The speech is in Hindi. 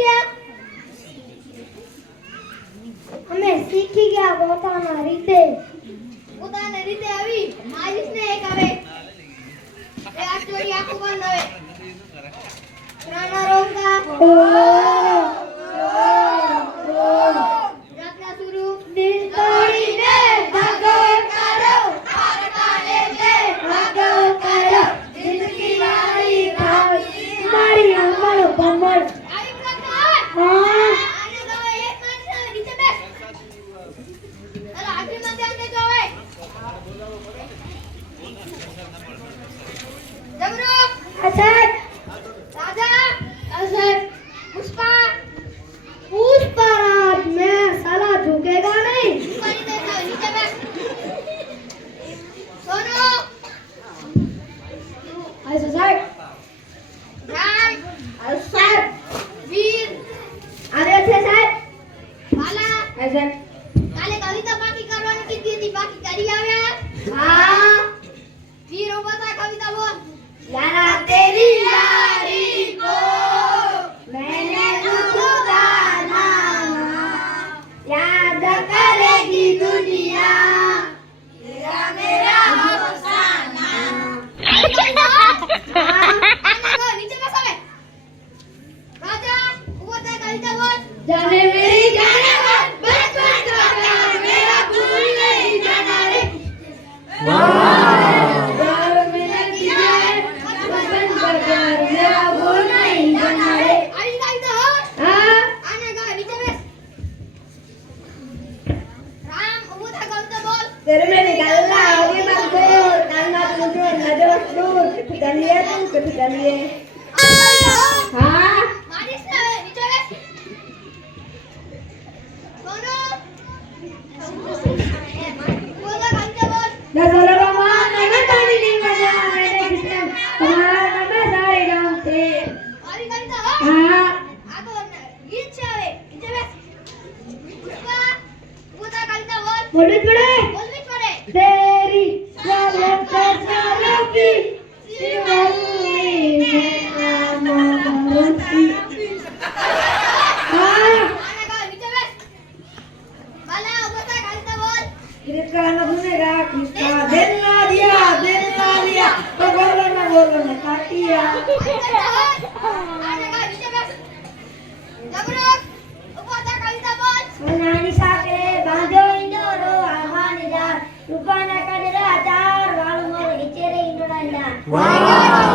ગયા અમે શીખી ગયા પોતાના રીતે આવી મારીશ ને એક આવે એ આ ચોરી આખું બંધ આવે રાના રોંગા રાતના સુરુ દિલ તોડીને ભાગો કરો પારકાને કે ભાગો કરો જિંદગી વાળી ભાઈ મારી અંગળ ભમર આવી પ્રકાર હા આને ગવે એક માણસ નીચે બેસ ચાલો આખરી માં ધ્યાન દેજો હવે જબરો અસર राजा असर पुष्पराज में साला झुकेगा नहीं नीचे बैठ सोनो ऐसे साहब राम असर वीर अरे अच्छे साहब वाला ऐसे काले कविता बाकी करवाने की थी बाकी करी आवे हां वीर हो बता कविता बोल यारा तेरी यारी को मैंने खुदा याद करेगी दुनिया तेरा मेरा अफसाना नीचे बस હવે राजा ऊपर से कविता बोल जाने मेरी जाने मन बचपन का प्यार मेरा भूल नहीं जाना रे तेरे में निकलना होगी मत बोल कान्ना तुझे नजर दूर कितनी तू कितनी हां मारिस ना नीचे बैठ सोनो बोला कांते बोल दसोला रमान नहीं तानी नहीं मजा मैंने किसने तुम्हारा नाम है सारे गांव से और कांता हां आगो गीत चावे नीचे बैठ बोला कांता बोल पड़े तेरी सलम की शिवली में नामवंती हां आने का नीचे बैठ वाला ऊपर से गाता बोल किसका ना सुनेगा किसका दिल ना दिया तो बोलना काटिया आने का नीचे बैठ जबरक ऊपर से गाता बोल नानी साके बांधो इंडोरो आवानी जा रूपाना कडेरा चार वाल मोर इचेरे इंडोरा